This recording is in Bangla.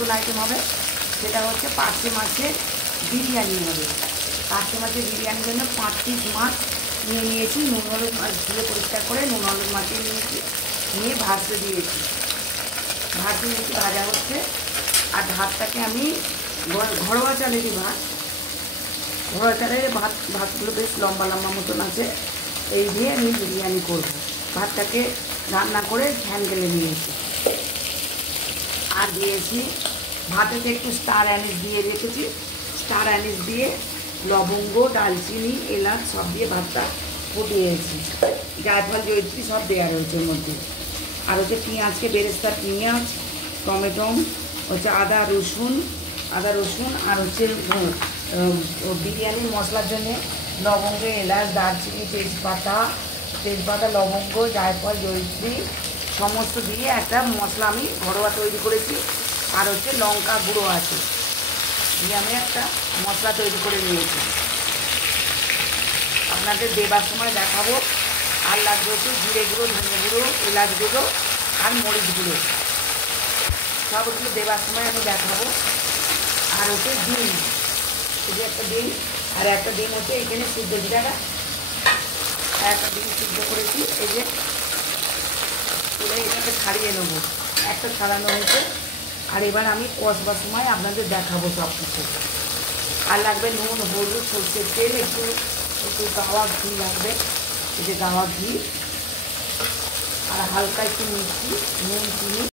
নতুন আইটেম হবে, সেটা হচ্ছে পার্শে মাছের বিরিয়ানি হবে। পার্শে মাছের বিরিয়ানির জন্য 5 পিস মাছ নিয়ে নিয়েছি, নুন হলুদ মাছ ধুয়ে পরিষ্কার করে নুন হলুদ মাখিয়ে নিয়েছি, নিয়ে ভাজতে দিয়েছি। ভাজা হচ্ছে। আর ভাতটাকে আমি ঘরোয়া চালেরই ভাত, ঘরোয়া চালের ভাতগুলো বেশ লম্বা লম্বা মতন আছে, এই দিয়ে আমি বিরিয়ানি করব। ভাতটাকে রান্না করে ফ্যান গেলে নিয়েছি। আর দিয়েছি ভাতেতে একটু স্টার অ্যানিস দিয়ে রেখেছি, স্টার অ্যানিস দিয়ে লবঙ্গ, দালচিনি, এলাচ সব দিয়ে ভাতটা ফুটিয়েছি। জায়ফল, জয়িত্রী সব দেওয়া রয়েছে ওর মধ্যে। আর হচ্ছে পেঁয়াজকে বেরেস্তার পেঁয়াজ, টমেটো, হচ্ছে আদা রসুন, আর হচ্ছে বিরিয়ানির মশলার জন্যে লবঙ্গ, এলাচ, দারচিনি, তেজপাতা, লবঙ্গ, জায়ফল, জয়িত্রী সমস্ত দিয়ে একটা মশলা আমি ঘরোয়া তৈরি করেছি। আর হচ্ছে লঙ্কা গুঁড়ো আছে, দিয়ে আমি একটা মশলা তৈরি করে নিয়েছি। আপনাদের দেবার সময় দেখাবো। আর লাগবে হচ্ছে জিরে গুঁড়ো, ধনে গুঁড়ো, এলাচ গুঁড়ো আর মরিচ গুঁড়ো, সবগুলো দেবার সময় আমি দেখাবো। আর হচ্ছে ডিম, এই যে একটা ডিম, আর একটা ডিম হচ্ছে এখানে সিদ্ধ জিরাটা, একটা ডিম সিদ্ধ করেছি। এই যে এটাকে ছাড়িয়ে নেবো, একটা ছাড়ানো হয়েছে। আর এবার আমি কষবার সময় আপনাদের দেখাবো সব কিছু। আর লাগবে নুন, হলুদ, সরষের তেল, একটু গাওয়া ঘি লাগবে, এই যে গাওয়া ঘি, আর হালকা একটু মিষ্টি, নুন, চিনি।